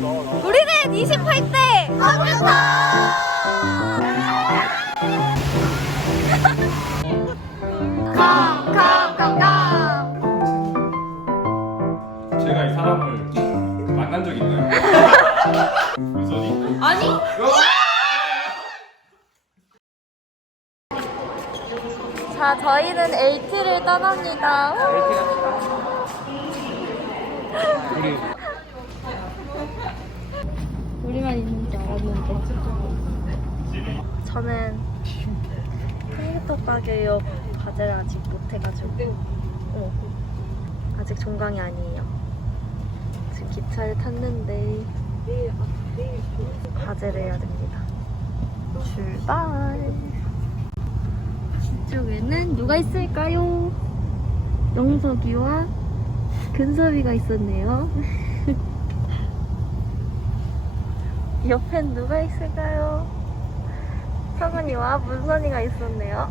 우리는 28대 컴컴컴컴 제가 이 사람을 만난 적 있나요? 윤선이? 아니? 자 저희는 에이트를 떠납니다. 우리 우리만 있는 줄 알았는데. 저는 컴퓨터 가게 역 과제를 아직 못해가지고. 어, 아직 종강이 아니에요. 지금 기차를 탔는데 과제를 해야 됩니다. 출발! 이쪽에는 누가 있을까요? 영석이와 근섭이가 있었네요 옆엔 누가 있을까요? 서근이와 문선이가 있었네요.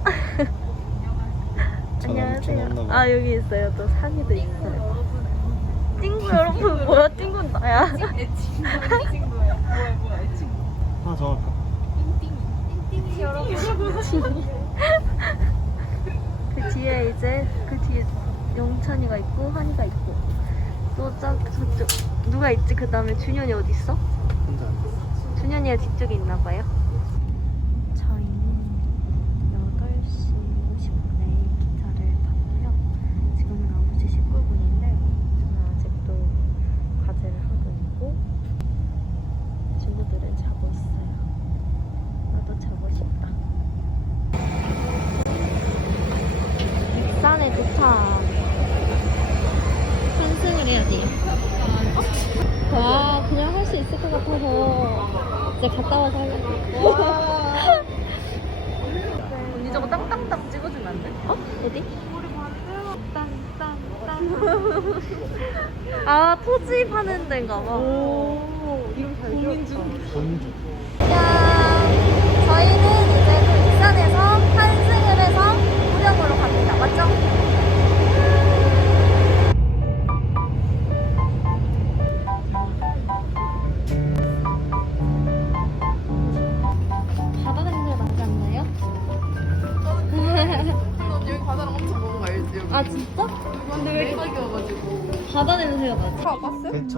안녕하세요. 아 여기 있어요. 또 산이도 있어요. 친구 여러분 뭐야? 친구는 나야. 하나 더 할까? 그 뒤에 이제 그 뒤에 영찬이가 있고 한이가 있고 또 저, 저쪽 누가 있지? 그 다음에 준현이 어디 있어? 혼자. 준현이가 뒤쪽에 있나 봐요. 저희는 8시 50분에 기차를 탔고요. 지금은 9시 19분인데 저는 아직도 과제를 하고 있고 친구들은 자고 있어요. 나도 자고 싶다. 익산에 도착. 환승을 해야지. 아, 그냥 할 수 있을 것 같아서 진짜 갔다 와서 하려고. 언니 저거 땅땅땅 찍어주면 안 돼? 어? 어디? 아, 토지하는 데인가 봐. 오 이름 잘 지었다 전주.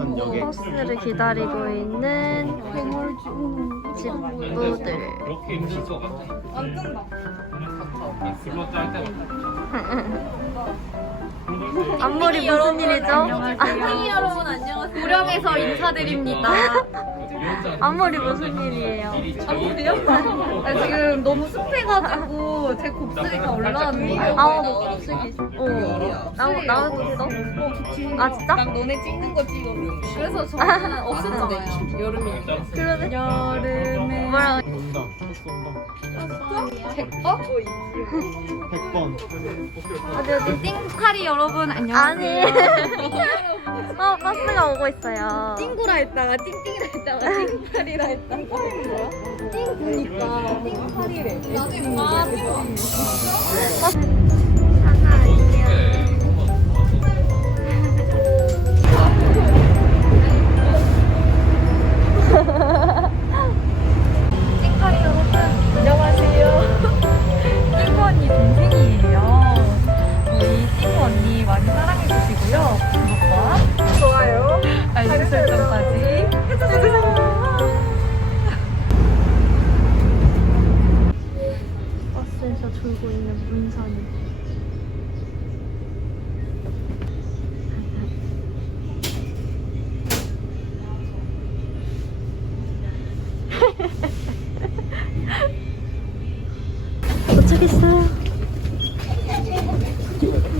버스? 대천역에 버스를 기다리고 있는 집부들. 때마다. 앞머리 무슨 일이죠? 여러분 안녕하세요 무령에서 인사드립니다 앞머리 무슨 일이에요? 앞머리요? 아, 지금 너무 습해가지고 제 곱슬이가 올라왔는데. 아우 너 갑자기 어. 나도 나도 있어? 아 진짜? 난 너네 찍는 거 찍어. 그래서 저는 없었잖아요. 여름이니까 그러네. 여름에. 뭐라 온다. 버스 온다. 제거? 100번. 어디 어디 띵카리 여러분 아니 안녕하세요 어 버스가 오고 있어요 띵구라 했다가 띵띵이라 했다가 띵카리라 했다 띵카리는 뭐야? 띵구니까 띵카리래 아띵 버스에서 졸고 있는 문선이. 도착했어요.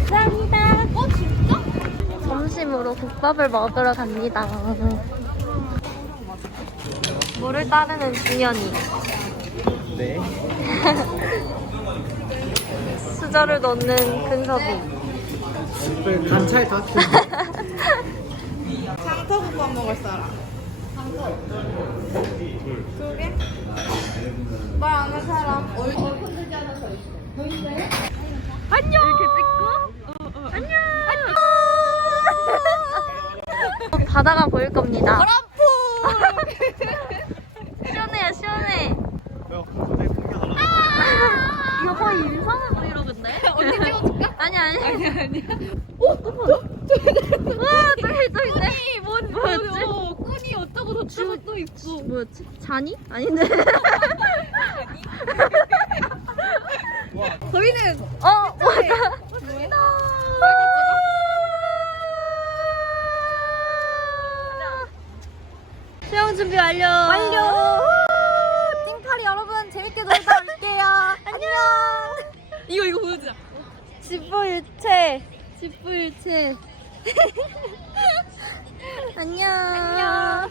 감사합니다? 점심으로 국밥을 먹으러 갑니다 물을 따르는 준현이. 네. 수저를 넣는 근섭이. 관찰 더. 상터국밥 먹을 사람. 두 개? 말안한 사람. 안녕! 이렇게 찍고? 안녕! 안녕 바다가 보일 겁니다 아니 아니 아니야. 어? 와 저기 저기 꾸니 뭔 뭐였지 꾸니 어쩌고 저쩌고 또 있고 뭐였지 잔이 아닌데 저희는 어 안녕. 안녕.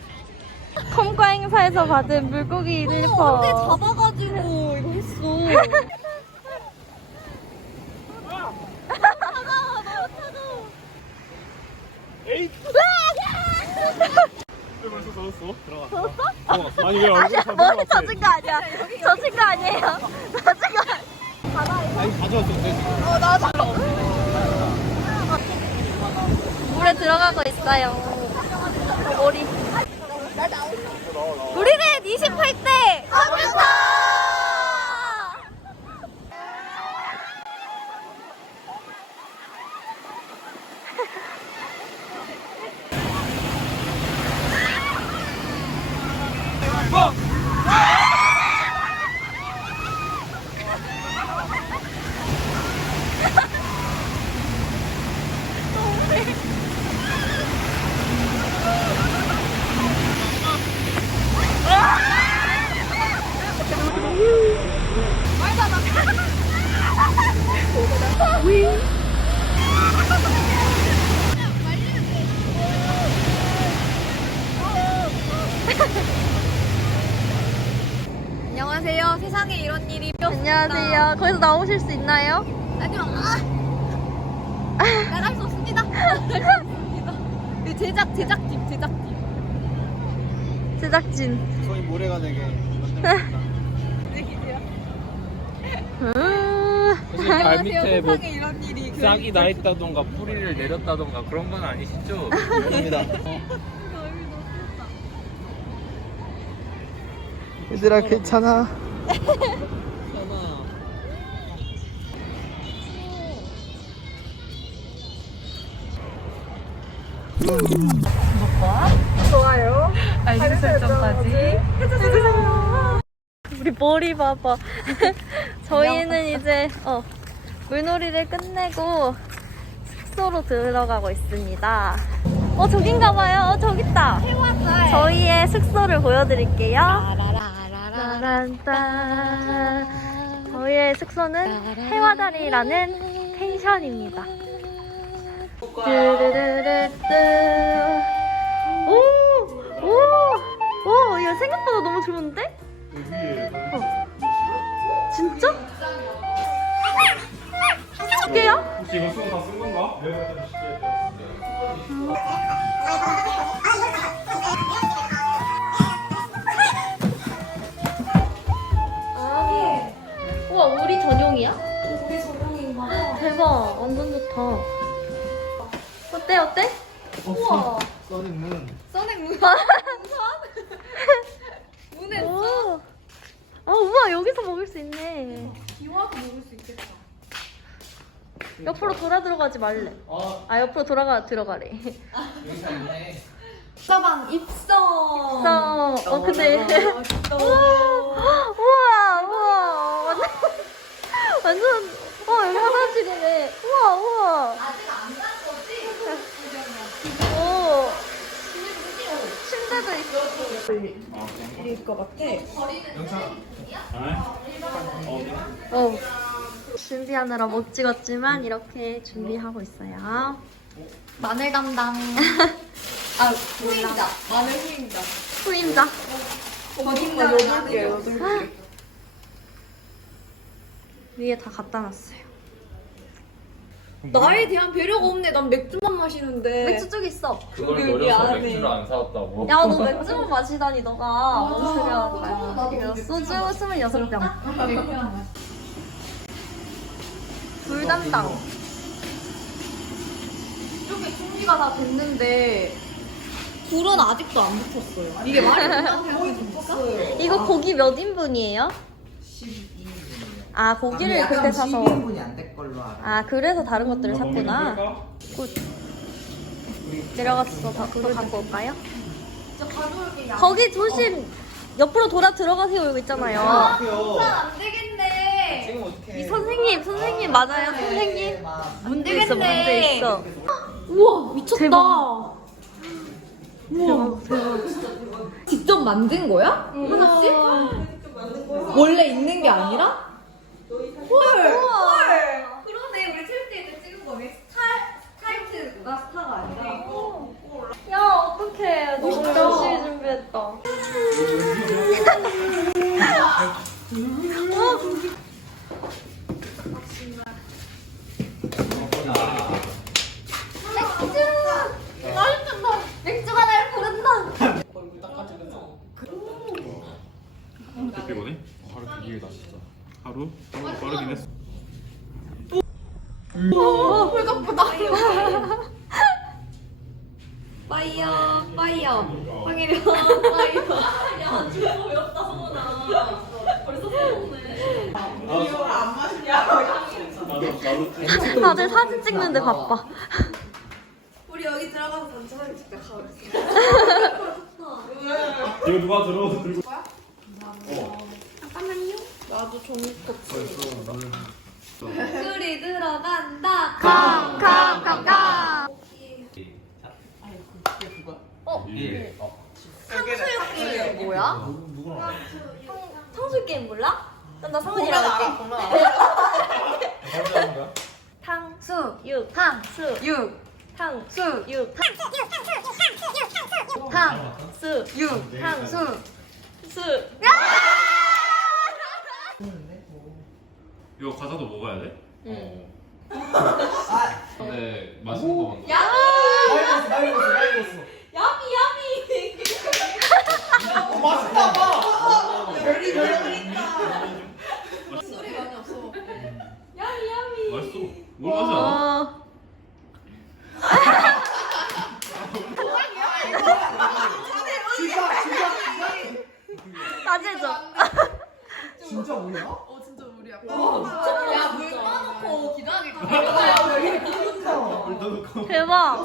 컴과 행사에서 받은 물고기 슬리퍼. 근데 잡아가지고 이거 했어. 벌써 젖었어? 들어갔어. 아니 왜 얼굴 아니야, 젖은 머리? 젖은 거 아니야. 젖은 거 아니에요. 젖은 거 아니야. 아니 가져왔었는데 지금. 물에 들어가고 있어요. 머리. 우리는 28대! 안녕하세요. 세상에 이런 일이 뼈. 안녕하세요. 거기서 나오실 수 있나요? 아니요. 아. 나갈 수 없습니다. 나갈 수 없습니다. 이 제작 제작팀 제작팀. 제작진. 저희 모래가 되게 만들었습니다. 발 밑에 뭐 세상에 이런 일이. 싹이 나 있다던가 뿌리를 내렸다던가 그런 건 아니시죠? 아닙니다. 얘들아 괜찮아. 알림 설정까지 해주세요. 우리 머리 봐봐. 저희는 이제 어, 물놀이를 끝내고 숙소로 들어가고 있습니다. 어 저긴가 봐요. 어 저기 있다. 저희의 숙소를 보여드릴게요. 따란따. 저희의 숙소는 해와다리라는 펜션입니다. 뚜루루루뚜. 오! 오! 오! 야, 생각보다 너무 좋은데? 어. 진짜? 게요? 혹시 이거 수건 다쓴 건가? 아. 우와, 우리 전용이야? 우리 전용인가 봐. 대박. 완전 좋다. 어때, 어때? 우와. 써는 문. 써넥 문. 문에 오. 아, 우와, 여기서 먹을 수 있네. 비와서 먹을 수 있겠다. 옆으로 돌아 들어가지 말래. 아 아, 옆으로 돌아가 들어가래. 사방 입성. 그래서, 어, 근데. 어, 우와, 우와, 우와. 완전, 완전, 와, 여기 화장실이네. 우와, 우와. 아직 안 간 거지? 오. 침대도 있어. 일일 것 같아. 어. 준비하느라 못 찍었지만 이렇게 준비하고 있어요. 마늘 담당. 아, 후임자. 마늘 후임자. 후임자. 거짓말 여덟 개, 여덟 개. 위에 다 갖다 놨어요. 나에 대한 배려가 없네. 난 맥주만 마시는데. 맥주 쪽 있어. 그걸 여기 노려서 안에. 맥주를 안 사왔다고. 야, 너 맥주만 마시다니, 너가. 뭔 소리 하는 거야. 이거 소주 26병. 불 담당. 이렇게 준비가 다 됐는데 불은 아직도 안 붙었어요. 이게 말이 안 거의 붙었어요. 이거 고기 몇 인분이에요? 12인분이요. 아, 고기를 그때 사서. 12인분이 안 될 걸로 알아. 아, 그래서 다른 것들을 샀구나. 굿. 내려가서 더, 더 갖고 올까요? 진짜 가져올 게 거기 조심. 옆으로 돌아 들어가세요. 여기 있잖아요. 안 되겠네. 어떻게? 이 선생님, 선생님 맞아요, 선생님. 문제 있어, 문제 되겠네. 있어. 우와 미쳤다. 대박. 대박, 대박. 직접 만든 거야? 하나씩? 원래 있는 게 아니라? 헐. 헐. 그러네 우리 체육대회 때 찍은 거네. 스타 타이트가 스타가 아니라. 야, 어떡해. 너무 열심히 준비했다. 맥주가 날 부른다. 어떻게 보네? 바로 기계다 진짜. 하루? 하루 빠르긴 했어. 파이어 파이어 황혜령 파이어. 야 주소 외웠다 성훈아. 벌써 성공네. 다들 사진 찍는데 바빠. 우리 여기 들어가서 단체 사진 찍자 가을. 이거 누가 들어와서 들고. 나도 종이컵. 술이 들어간다. 일. 어. 탕수육 게임 뭐야? 탕수육 게임 몰라? 그럼 나 성훈이랑 할게. 먼저 하는 거야? 탕수 육, 탕 수 육, 탕 수 육, 탕수육, 탕수육, 수. 이거 과자도 먹어야 돼? 응. 네 맛있는 거 먹는 거. 나 읽었어, 나 읽었어, 나 읽었어. 야미 야미. 어, 맛있다 봐. 별이 별이 있다. 술이 많이 없어. 어. 진짜 진짜 따지죠. 진짜 뭐야? 야물 까놓고 기도하게 대박.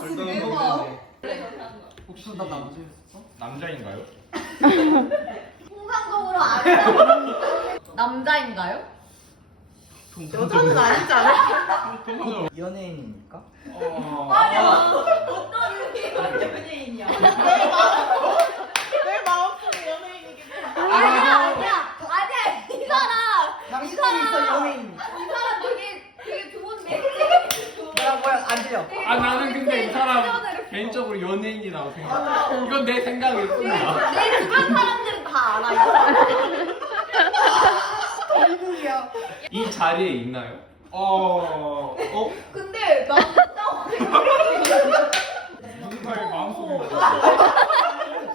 혹시 나 남자였어? 남자인가요? 통상적으로 아니다. 남자인가요? 여자는 아니지 않아? 연예인입니까? 아니야 아니야 아니야 이 사람 당신이 있어 연예인입니까? 이 사람 되게 되게 좋은 매체. 뭐야 뭐야 안 들려. 아 나는 근데 이 사람 개인적으로 연예인이라고 생각해. 이건 내 생각일 뿐이야. 내 주변 사람들은 다 알아 이 사람. 이분이야. 이 자리에 있나요? 어. 어? 근데 나 누군가의 마음속에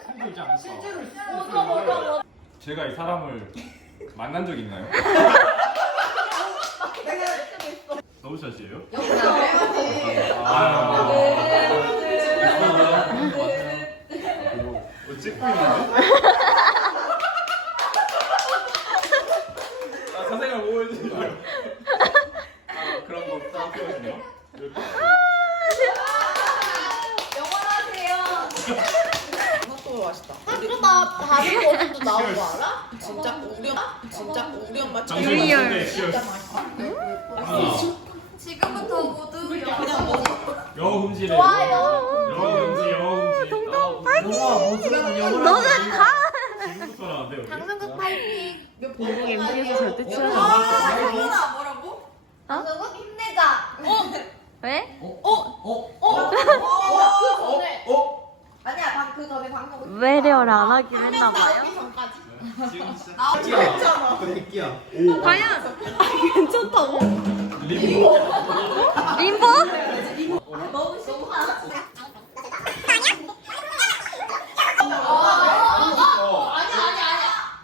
숨고 있지 않을까? 뭐가 뭐가 제가 이 사람을 만난 적 있나요? 서브샷이에요? 아, 뭐 찍고 있는데? 아, 선생님 뭐 해주세요. 아, 그런 거 없거든요. 영원하세요. 토마토 맛있다. 그러다 다른 버전도 나온 거 알아? 진짜 우리 엄마? 진짜 우 리 엄마 당신이 맞는데, 진짜 맛있어. 지금부터 모두. 여우 흠질해. 여우 흠질, 여우 흠질. 동동 뭐 영화. 너는 가. 방송국 파이팅. 공복 MT에서 절대 취하지 아. 상훈아 뭐라고? 방송국 힘내자. 왜? 어? 어? 어? 그 전에 어? 아니야 방, 그 전에 방송국 외래어를 안 하긴 했나 봐요. 지금 진짜. 나오기 했잖아. 백기야. 과연 괜찮다고. 림보? 너무 심하.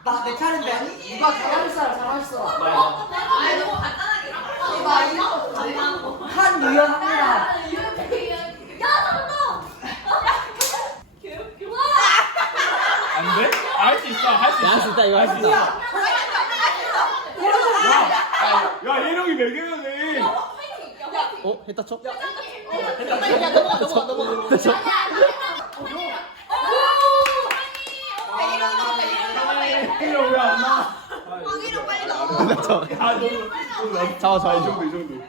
나내 차례인데 누가 잘할 사람 잘할 사람. 아니 너무 간단하게. 나 이거 간단한 거. 한유연합니다. 야할수 야, 진짜 이거 할 수 있다. 야 예령이 매겨야네. 어? 했다 쳐? 했다 쳐? 예령 왜안 나? 했다 쳐? 아 너무 너무 나- 잡아, 잡아. 이 정도 이 정도.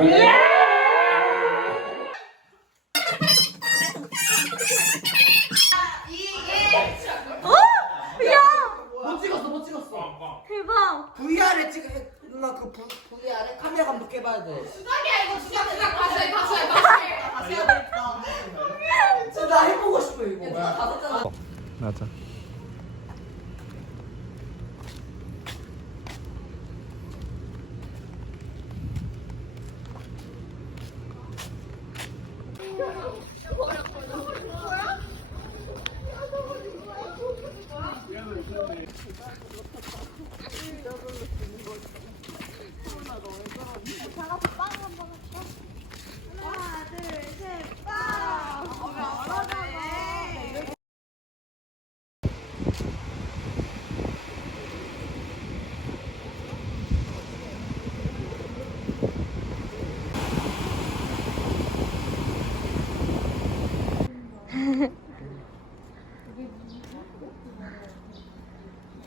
Yeah!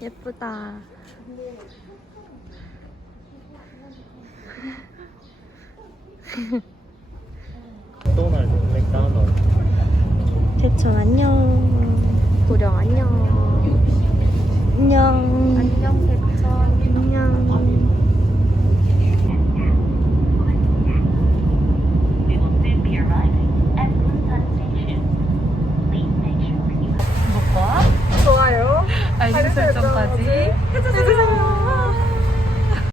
예쁘다. 도날드, 맥도날드. 태천 안녕. 고령 안녕. 안녕. 안녕 태천. 안녕. 수 있어까지 해주세요.